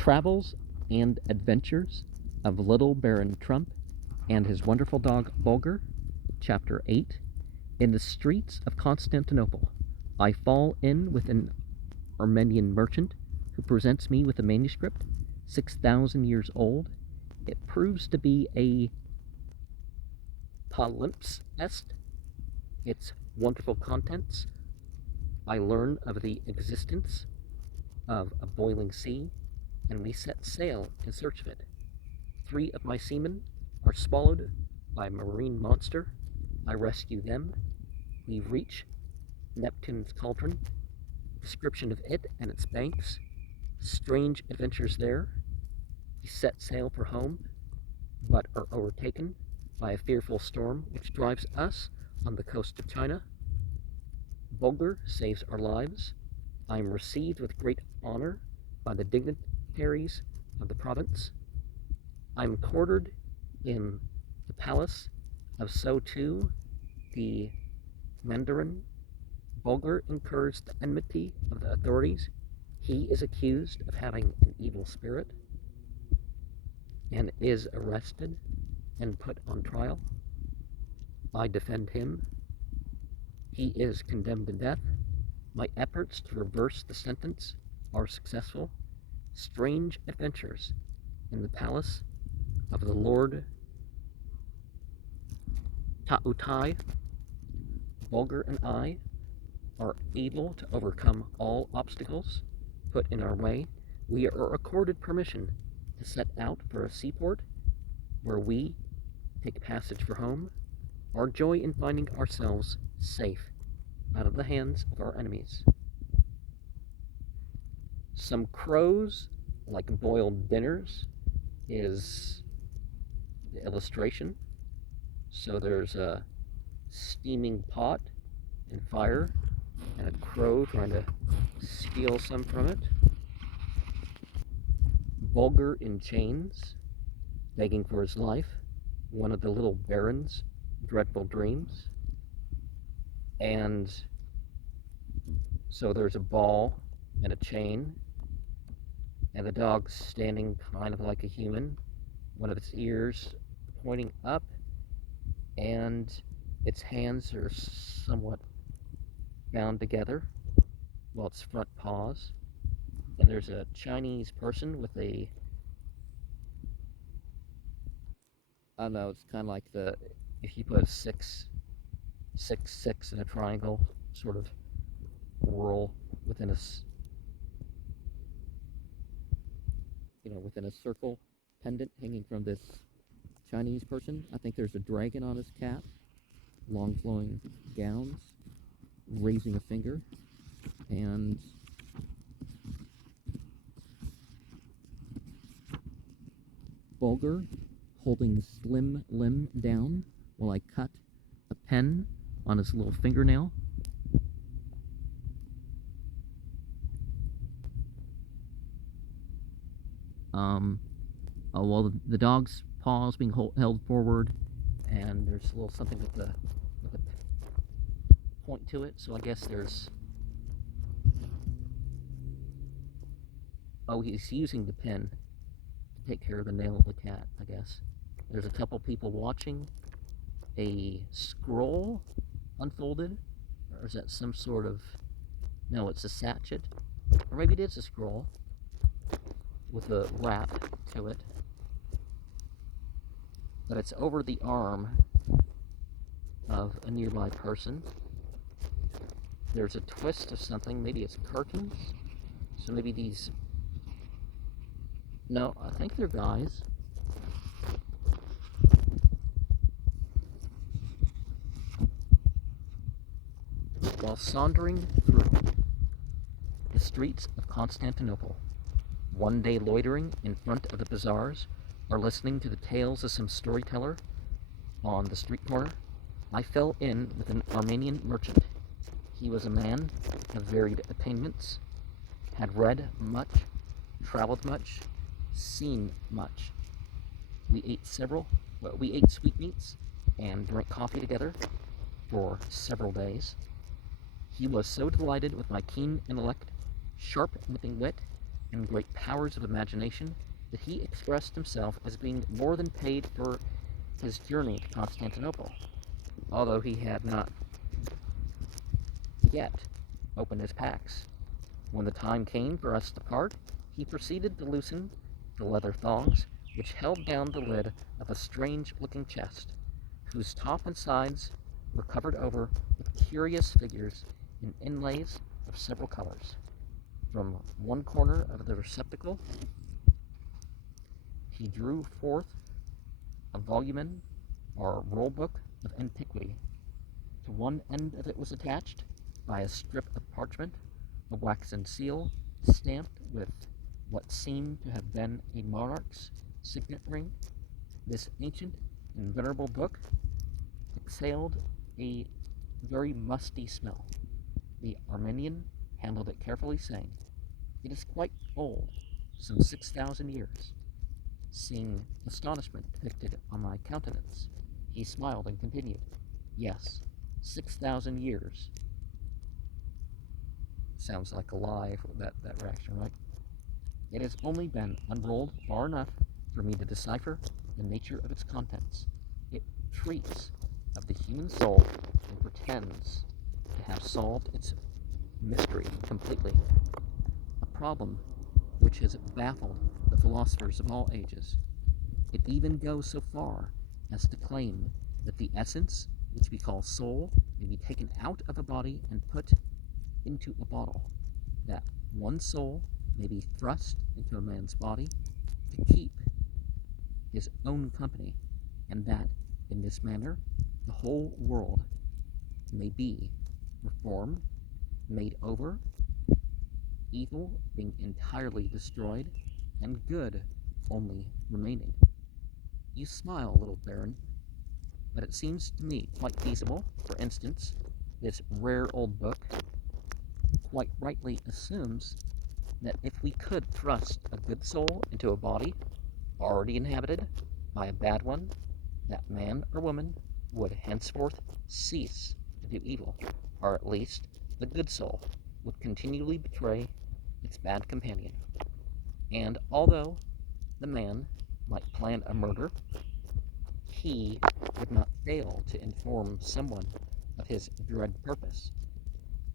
Travels and Adventures of Little Baron Trump and His Wonderful Dog Bulgar, Chapter 8. In the streets of Constantinople, I fall in with an Armenian merchant who presents me with a manuscript 6,000 years old. It proves to be a palimpsest. Its wonderful contents. I learn of the existence of a boiling sea, and we set sail in search of it. 3 of my seamen are swallowed by a marine monster. I rescue them. We reach Neptune's cauldron. Description of it and its banks. Strange adventures there. We set sail for home, but are overtaken by a fearful storm which drives us on the coast of China. Bulgar saves our lives. I am received with great honor by the dignitaries of the province. I am quartered in the palace of So-Tu, the Mandarin. Bulgar incurs the enmity of the authorities. He is accused of having an evil spirit and is arrested and put on trial. I defend him. He is condemned to death. My efforts to reverse the sentence are successful. Strange adventures in the palace of the Lord Tautai. Bulgar and I are able to overcome all obstacles put in our way. We are accorded permission to set out for a seaport where we take passage for home. Our joy in finding ourselves safe out of the hands of our enemies. Some crows like boiled dinners is the illustration. So there's a steaming pot and fire and a crow trying to steal some from it. Bulgar in chains, begging for his life. One of the little baron's dreadful dreams. And so there's a ball and a chain, and the dog's standing kind of like a human, one of its ears pointing up, and its hands are somewhat bound together, while its front paws. And there's a Chinese person with a, I don't know, it's kind of like if you put a 6 in a triangle, sort of whirl within within a circle pendant hanging from this Chinese person. I think there's a dragon on his cap, long flowing gowns, raising a finger, and Bulgar holding the slim limb down while I cut a pen on his little fingernail. Well, the dog's paw is being held forward, and there's a little something with a point to it. So I guess there's. Oh, he's using the pen to take care of the nail of the cat, I guess. There's a couple people watching. A scroll unfolded, or is that some sort of, no, it's a sachet, or maybe it is a scroll with a wrap to it, but it's over the arm of a nearby person. There's a twist of something, maybe it's curtains, so maybe these, no, I think they're guys. While sauntering through the streets of Constantinople, one day loitering in front of the bazaars or listening to the tales of some storyteller on the street corner, I fell in with an Armenian merchant. He was a man of varied attainments, had read much, traveled much, seen much. We ate sweetmeats and drank coffee together for several days. He was so delighted with my keen intellect, sharp nipping wit, and great powers of imagination that he expressed himself as being more than paid for his journey to Constantinople, although he had not yet opened his packs. When the time came for us to part, he proceeded to loosen the leather thongs which held down the lid of a strange-looking chest, whose top and sides were covered over with curious figures and inlays of several colors. From one corner of the receptacle he drew forth a volumen or roll book of antiquity. To one end of it was attached, by a strip of parchment, a waxen seal stamped with what seemed to have been a monarch's signet ring. This ancient and venerable book exhaled a very musty smell. The Armenian handled it carefully, saying, "It is quite old, some 6,000 years." Seeing astonishment depicted on my countenance, he smiled and continued, "Yes, 6,000 years." Sounds like a lie for that reaction, right? "It has only been unrolled far enough for me to decipher the nature of its contents. It treats of the human soul and pretends to have solved its mystery completely, a problem which has baffled the philosophers of all ages. It even goes so far as to claim that the essence, which we call soul, may be taken out of a body and put into a bottle, that one soul may be thrust into a man's body to keep his own company, and that in this manner the whole world may be reformed, made over, evil being entirely destroyed, and good only remaining." You smile, little baron, but it seems to me quite feasible. For instance, this rare old book quite rightly assumes that if we could thrust a good soul into a body already inhabited by a bad one, that man or woman would henceforth cease to do evil, or at least the good soul would continually betray its bad companion. And although the man might plan a murder, he would not fail to inform someone of his dread purpose,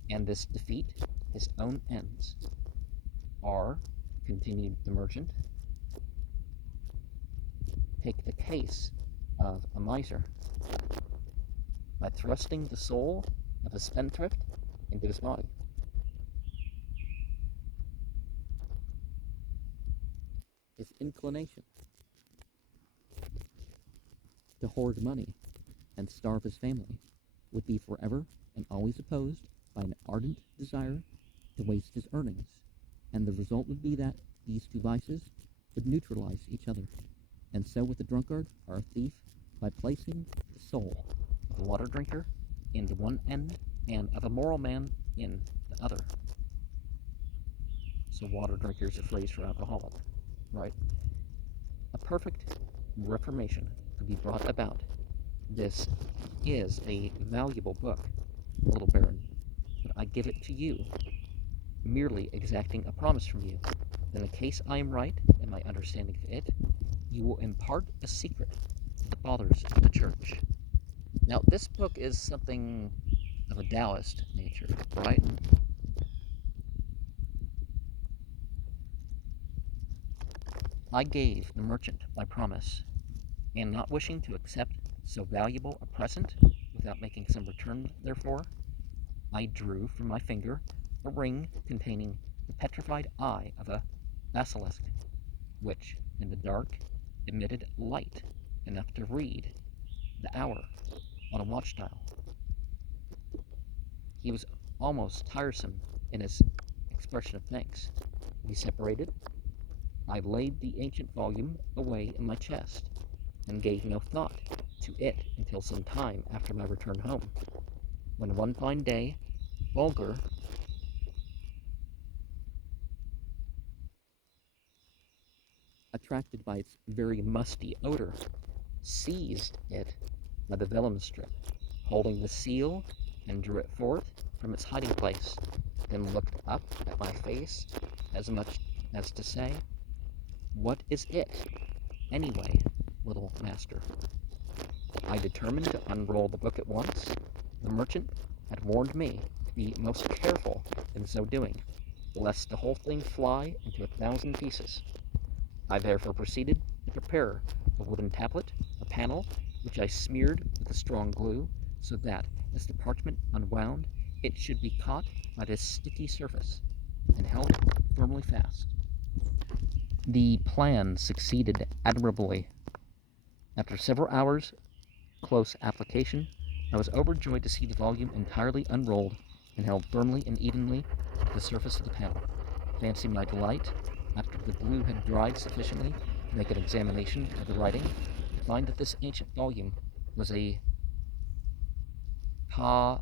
and this defeat his own ends. Or, continued the merchant, take the case of a miser. By thrusting the soul of a spendthrift into his body, his inclination to hoard money and starve his family would be forever and always opposed by an ardent desire to waste his earnings, and the result would be that these two vices would neutralize each other. And so with the drunkard or a thief, by placing the soul of a water drinker in the one end and of a moral man in the other. So water drinker is a phrase for alcoholic, right? A perfect reformation could be brought about. This is a valuable book, little baron, but I give it to you, merely exacting a promise from you that in case I am right in my understanding of it, you will impart a secret to the fathers of the church. Now, this book is something of a Taoist nature, right? I gave the merchant my promise, and not wishing to accept so valuable a present without making some return therefor, I drew from my finger a ring containing the petrified eye of a basilisk, which, in the dark, emitted light enough to read the hour on a watch dial. He was almost tiresome in his expression of thanks. We separated. I laid the ancient volume away in my chest, and gave no thought to it until some time after my return home, when one fine day, Bulgar, attracted by its very musty odor, seized it by the vellum strip, holding the seal, and drew it forth from its hiding place, then looked up at my face as much as to say, "What is it, anyway, little master?" I determined to unroll the book at once. The merchant had warned me to be most careful in so doing, lest the whole thing fly into 1,000 pieces. I therefore proceeded to prepare a wooden tablet, a panel, which I smeared with a strong glue, so that, as the parchment unwound, it should be caught by this sticky surface, and held firmly fast. The plan succeeded admirably. After several hours' close application, I was overjoyed to see the volume entirely unrolled and held firmly and evenly to the surface of the panel. Fancy my delight, after the glue had dried sufficiently to make an examination of the writing, to find that this ancient volume was a palimpsest.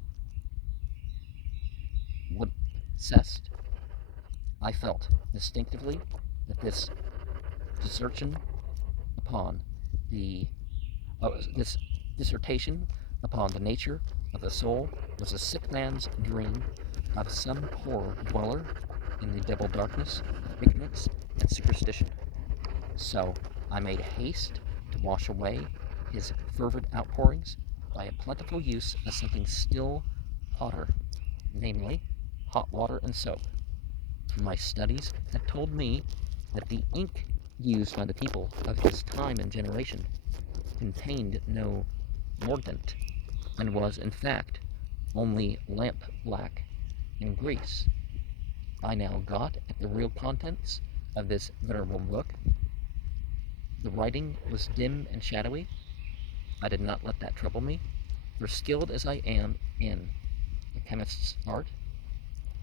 I felt instinctively that this dissertation upon the this dissertation upon the nature of the soul was a sick man's dream of some poor dweller in the double darkness of ignorance and superstition. So I made haste to wash away his fervid outpourings by a plentiful use of something still hotter, namely hot water and soap. For my studies had told me that the ink used by the people of his time and generation contained no mordant, and was, in fact, only lamp-black in grease. I now got at the real contents of this venerable book. The writing was dim and shadowy. I did not let that trouble me, for skilled as I am in the chemist's art,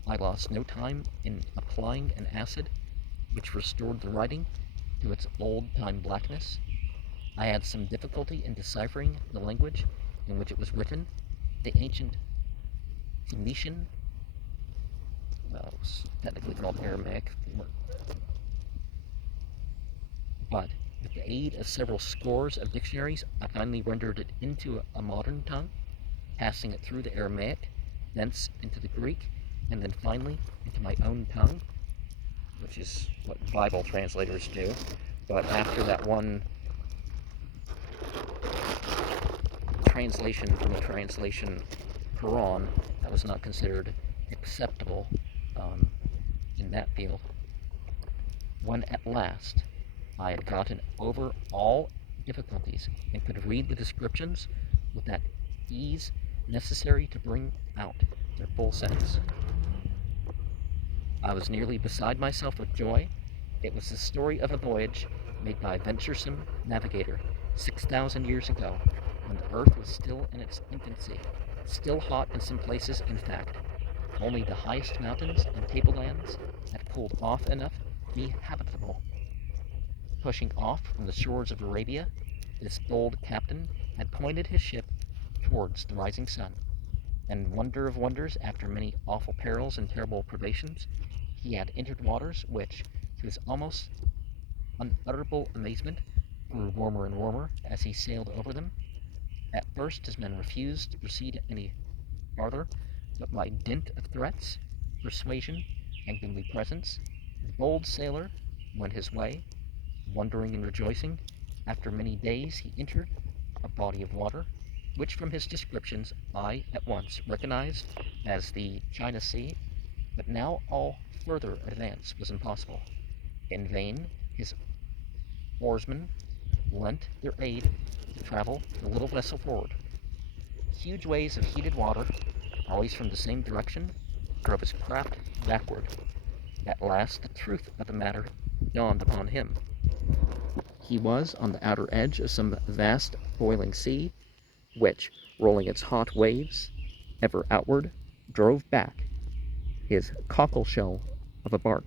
I lost no time in applying an acid which restored the writing to its old-time blackness. I had some difficulty in deciphering the language in which it was written, the ancient Phoenician, well, it was technically called Aramaic, but with the aid of several scores of dictionaries, I finally rendered it into a modern tongue, passing it through the Aramaic, thence into the Greek, and then finally into my own tongue, which is what Bible translators do. But after that one translation from the translation Quran, that was not considered acceptable in that field. When at last I had gotten over all difficulties and could read the descriptions with that ease necessary to bring out their full sense, I was nearly beside myself with joy. It was the story of a voyage made by a venturesome navigator 6,000 years ago, when the earth was still in its infancy, still hot in some places, in fact. Only the highest mountains and tablelands had cooled off enough to be habitable. Pushing off from the shores of Arabia, this bold captain had pointed his ship towards the rising sun, and wonder of wonders, after many awful perils and terrible privations, he had entered waters which, to his almost unutterable amazement, grew warmer and warmer as he sailed over them. At first his men refused to proceed any farther, but by dint of threats, persuasion, and goodly presents, the bold sailor went his way, wondering and rejoicing. After many days he entered a body of water, which from his descriptions I at once recognized as the China Sea, but now all further advance was impossible. In vain his oarsmen lent their aid to travel the little vessel forward. Huge waves of heated water, always from the same direction, drove his craft backward. At last the truth of the matter dawned upon him. He was on the outer edge of some vast boiling sea, which, rolling its hot waves ever outward, drove back his cockle shell of a bark.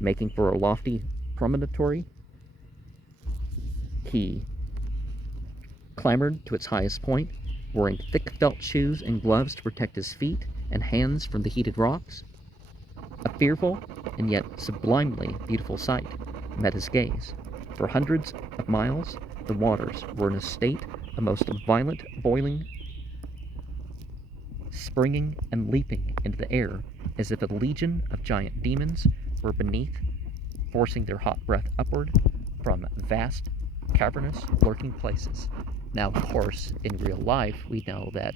Making for a lofty promontory, he clambered to its highest point, wearing thick felt shoes and gloves to protect his feet and hands from the heated rocks. A fearful and yet sublimely beautiful sight met his gaze. For hundreds of miles the waters were in a state of most violent boiling, springing and leaping into the air as if a legion of giant demons were beneath forcing their hot breath upward from vast, cavernous, lurking places. Now, of course, in real life, we know that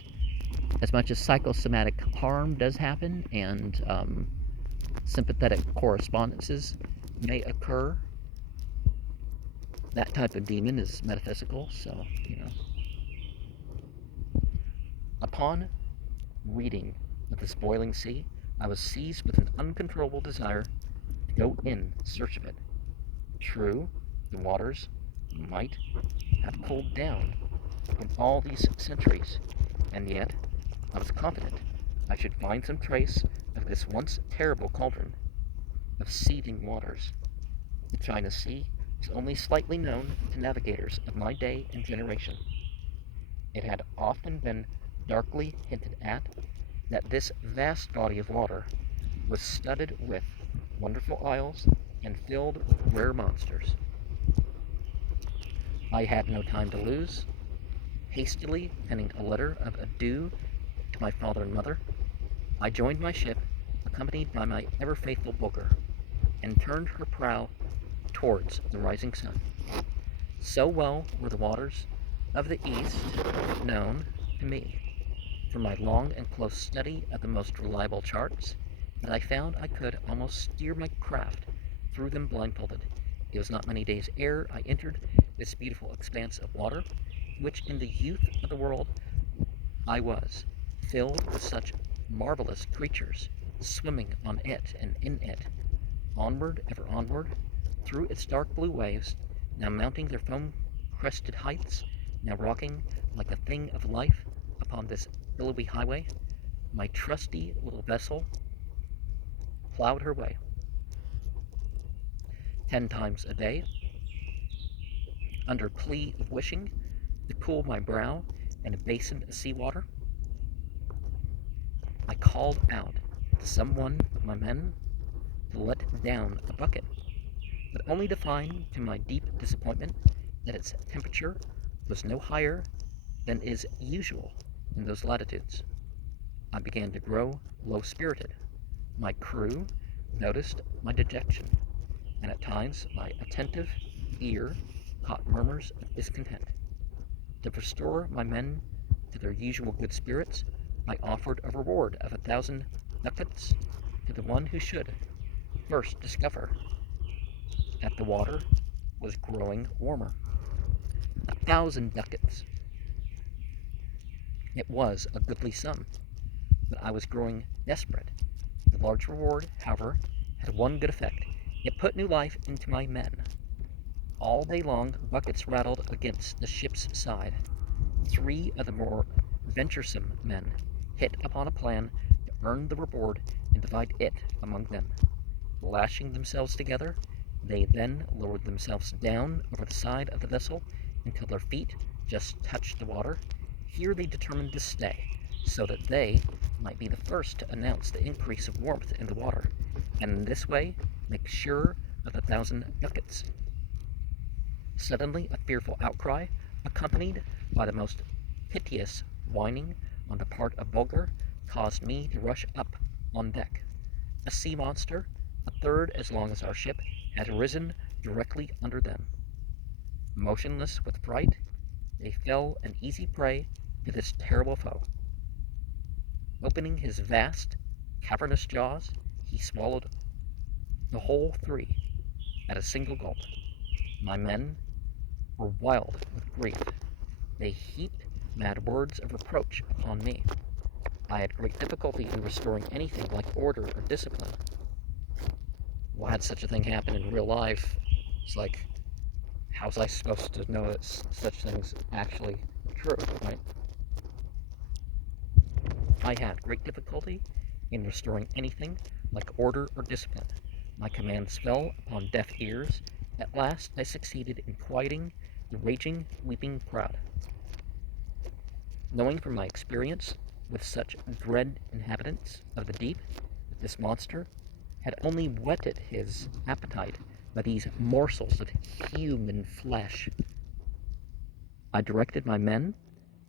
as much as psychosomatic harm does happen and sympathetic correspondences may occur, that type of demon is metaphysical, so, Upon reading of this boiling sea, I was seized with an uncontrollable desire to go in search of it. True, the waters might have cooled down in all these centuries, and yet I was confident I should find some trace of this once terrible cauldron of seething waters. The China Sea was only slightly known to navigators of my day and generation. It had often been darkly hinted at that this vast body of water was studded with wonderful isles and filled with rare monsters. I had no time to lose. Hastily penning a letter of adieu to my father and mother, I joined my ship, accompanied by my ever-faithful Bulgar, and turned her prow towards the rising sun. So well were the waters of the East known to me, from my long and close study of the most reliable charts, that I found I could almost steer my craft through them blindfolded. It was not many days ere I entered this beautiful expanse of water, which in the youth of the world I was, filled with such marvelous creatures, swimming on it and in it, onward, ever onward, through its dark blue waves, now mounting their foam-crested heights, now rocking like a thing of life upon this billowy highway. My trusty little vessel plowed her way. 10 times a day, under plea of wishing to cool my brow in a basin of seawater, I called out to some one of my men to let down a bucket, but only to find, to my deep disappointment, that its temperature was no higher than is usual in those latitudes. I began to grow low-spirited. My crew noticed my dejection, and at times my attentive ear caught murmurs of discontent. To restore my men to their usual good spirits, I offered a reward of 1,000 ducats to the one who should first discover that the water was growing warmer. 1,000 ducats. It was a goodly sum, but I was growing desperate. The large reward, however, had one good effect. It put new life into my men. All day long, buckets rattled against the ship's side. 3 of the more venturesome men hit upon a plan to earn the reward and divide it among them. Lashing themselves together, they then lowered themselves down over the side of the vessel until their feet just touched the water. Here they determined to stay, so that they might be the first to announce the increase of warmth in the water, and in this way make sure of the 1,000 ducats. Suddenly a fearful outcry, accompanied by the most piteous whining on the part of Bulgar, caused me to rush up on deck. A sea monster, a third as long as our ship, had risen directly under them. Motionless with fright, they fell an easy prey to this terrible foe. Opening his vast, cavernous jaws, he swallowed the whole 3 at a single gulp. My men were wild with grief. They heaped mad words of reproach upon me. I had great difficulty in restoring anything like order or discipline. Well, had such a thing happen in real life, it's like, how was I supposed to know that such things actually true, right? I had great difficulty in restoring anything like order or discipline. My commands fell upon deaf ears. At last I succeeded in quieting the raging, weeping crowd. Knowing from my experience with such dread inhabitants of the deep that this monster had only whetted his appetite by these morsels of human flesh, I directed my men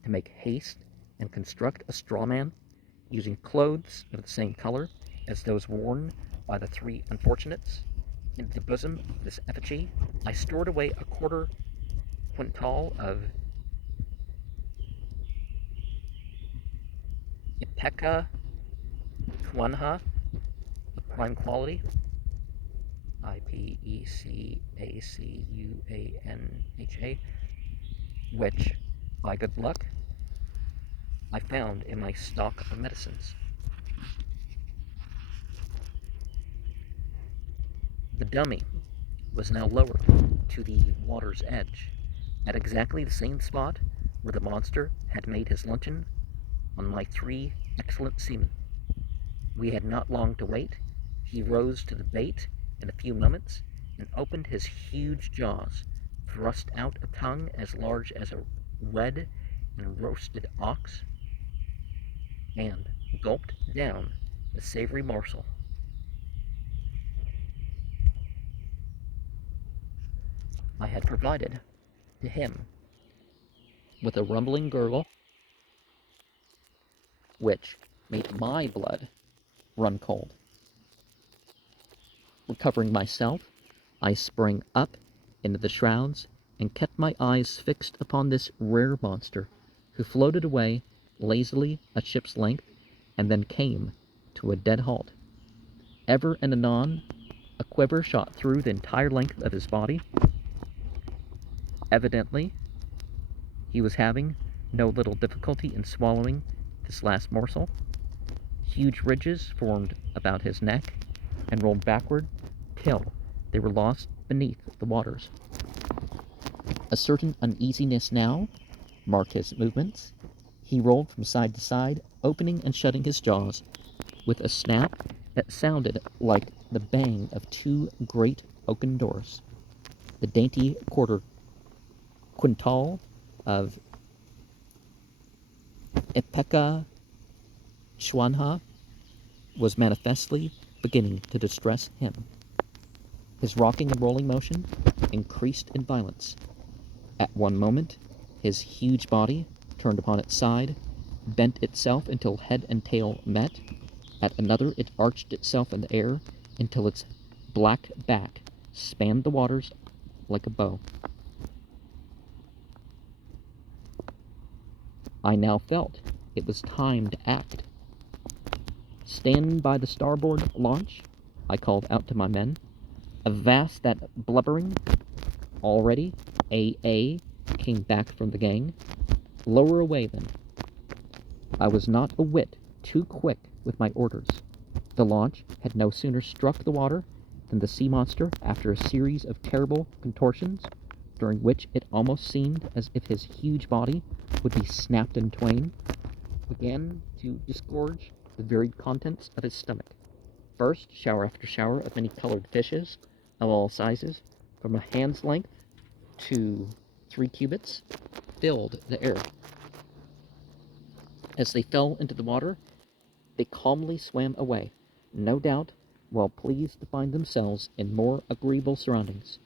to make haste and construct a straw man using clothes of the same color as those worn by the 3 unfortunates, In the bosom of this effigy, I stored away a quarter quintal of Ipeca Cuanha of prime quality, Ipecacuanha, which, by good luck, I found in my stock of medicines. The dummy was now lowered to the water's edge, at exactly the same spot where the monster had made his luncheon on my 3 excellent seamen. We had not long to wait. He rose to the bait in a few moments and opened his huge jaws, thrust out a tongue as large as a red and roasted ox, and gulped down the savory morsel. I had provided to him with a rumbling gurgle which made my blood run cold. Recovering myself, I sprang up into the shrouds and kept my eyes fixed upon this rare monster, who floated away lazily a ship's length and then came to a dead halt. Ever and anon, a quiver shot through the entire length of his body. Evidently, he was having no little difficulty in swallowing this last morsel. Huge ridges formed about his neck and rolled backward till they were lost beneath the waters. A certain uneasiness now marked his movements. He rolled from side to side, opening and shutting his jaws with a snap that sounded like the bang of 2 great oaken doors. The dainty quarter quintal of Ipeca Cuanha was manifestly beginning to distress him. His rocking and rolling motion increased in violence. At one moment, his huge body turned upon its side, bent itself until head and tail met. At another, it arched itself in the air until its black back spanned the waters like a bow. I now felt it was time to act. Standing by the starboard launch, I called out to my men, "Avast that blubbering!" Already, A.A. came back from the gang. "Lower away, then." I was not a whit too quick with my orders. The launch had no sooner struck the water than the sea monster, after a series of terrible contortions, during which it almost seemed as if his huge body would be snapped in twain, began to disgorge the varied contents of his stomach. First, shower after shower of many colored fishes of all sizes, from a hand's length to 3 cubits, filled the air. As they fell into the water, they calmly swam away, no doubt well pleased to find themselves in more agreeable surroundings.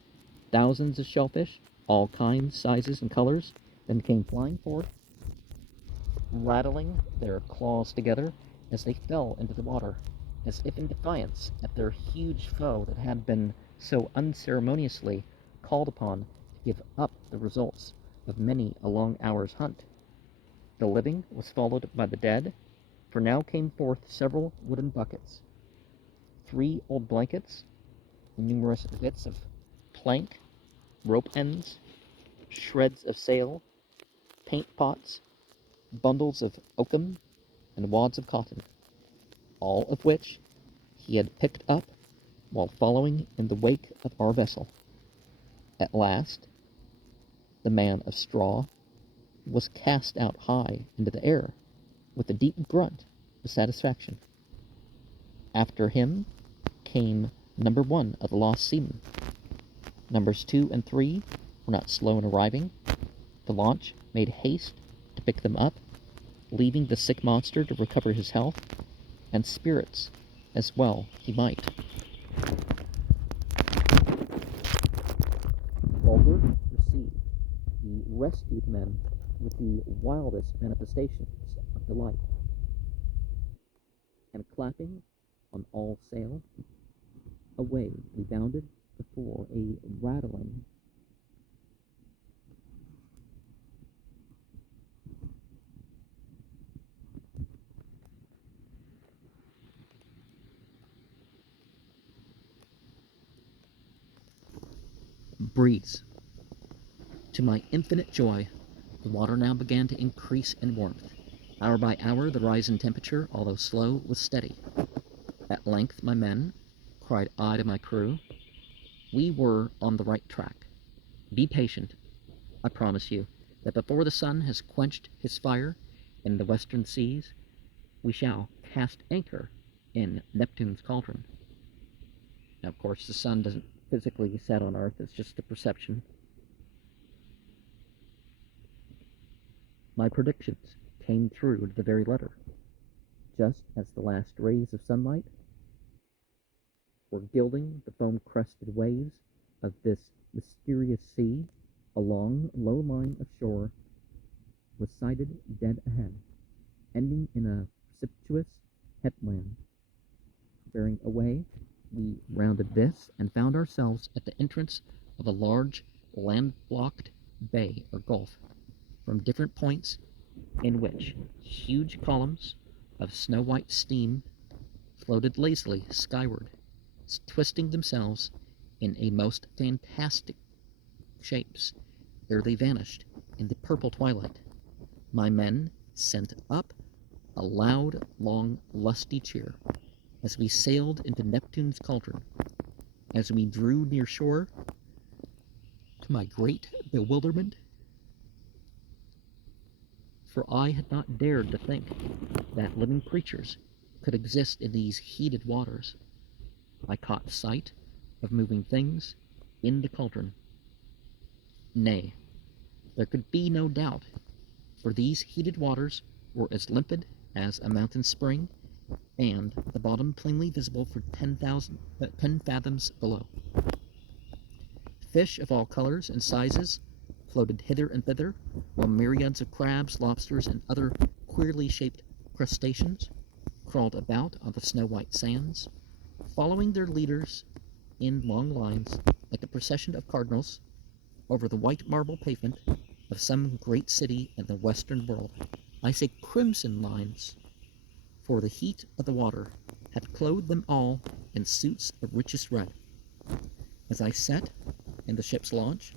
Thousands of shellfish, all kinds, sizes, and colors, then came flying forth, rattling their claws together as they fell into the water, as if in defiance at their huge foe that had been so unceremoniously called upon to give up the results of many a long hour's hunt. The living was followed by the dead, for now came forth several wooden buckets, 3 old blankets, numerous bits of plank, rope ends, shreds of sail, paint pots, bundles of oakum, and wads of cotton, all of which he had picked up while following in the wake of our vessel. At last, the man of straw was cast out high into the air with a deep grunt of satisfaction. After him came number 1 of the lost seamen. Numbers 2 and 3 were not slow in arriving. The launch made haste to pick them up, leaving the sick monster to recover his health and spirits as well he might. Bulgar received the rescued men with the wildest manifestations of delight, and clapping on all sail, away we bounded before a rattling breeze. To my infinite joy, the water now began to increase in warmth. Hour by hour, the rise in temperature, although slow, was steady. At length, my men, cried I to my crew, we were on the right track. Be patient, I promise you, that before the sun has quenched his fire in the western seas, we shall cast anchor in Neptune's cauldron. Now, of course, the sun doesn't physically set on Earth, it's just a perception. My predictions came true to the very letter. Just as the last rays of sunlight were gilding the foam-crested waves of this mysterious sea, a long, low line of shore was sighted dead ahead, ending in a precipitous headland. Bearing away, we rounded this and found ourselves at the entrance of a large, land-blocked bay or gulf, from different points in which huge columns of snow-white steam floated lazily skyward, twisting themselves in a most fantastic shapes ere they vanished in the purple twilight. My men sent up a loud, long, lusty cheer as we sailed into Neptune's cauldron. As we drew near shore, to my great bewilderment, for I had not dared to think that living creatures could exist in these heated waters, I caught sight of moving things in the cauldron. Nay, there could be no doubt, for these heated waters were as limpid as a mountain spring, and the bottom plainly visible for 10 fathoms below. Fish of all colors and sizes floated hither and thither, while myriads of crabs, lobsters, and other queerly shaped crustaceans crawled about on the snow-white sands, following their leaders in long lines like a procession of cardinals over the white marble pavement of some great city in the western world. I say crimson lines, for the heat of the water had clothed them all in suits of richest red. As I sat in the ship's launch,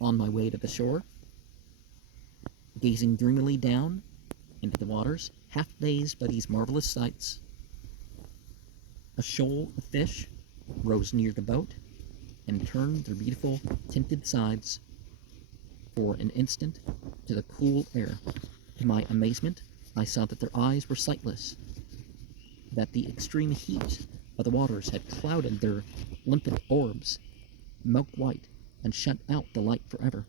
on my way to the shore, gazing dreamily down into the waters, half dazed by these marvelous sights, a shoal of fish rose near the boat and turned their beautiful tinted sides for an instant to the cool air. To my amazement, I saw that their eyes were sightless, that the extreme heat of the waters had clouded their limpid orbs, milk white, and shut out the light forever.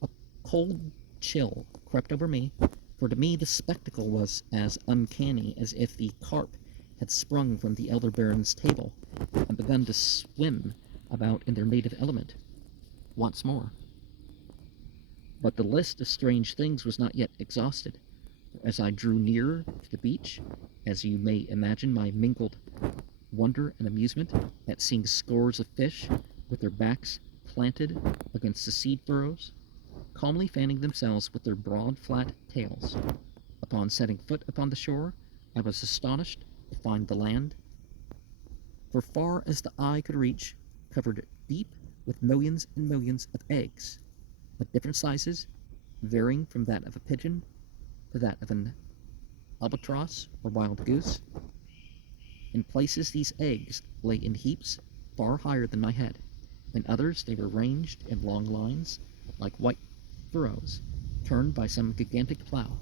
A cold chill crept over me, for to me the spectacle was as uncanny as if the carp had sprung from the elder baron's table and begun to swim about in their native element once more. But the list of strange things was not yet exhausted. As I drew nearer to the beach, as you may imagine my mingled wonder and amusement at seeing scores of fish with their backs planted against the seed furrows, calmly fanning themselves with their broad, flat tails. Upon setting foot upon the shore, I was astonished to find the land, for far as the eye could reach, covered deep with millions and millions of eggs, of different sizes, varying from that of a pigeon to that of an albatross or wild goose. In places these eggs lay in heaps far higher than my head. In others they were ranged in long lines, like white furrows, turned by some gigantic plow.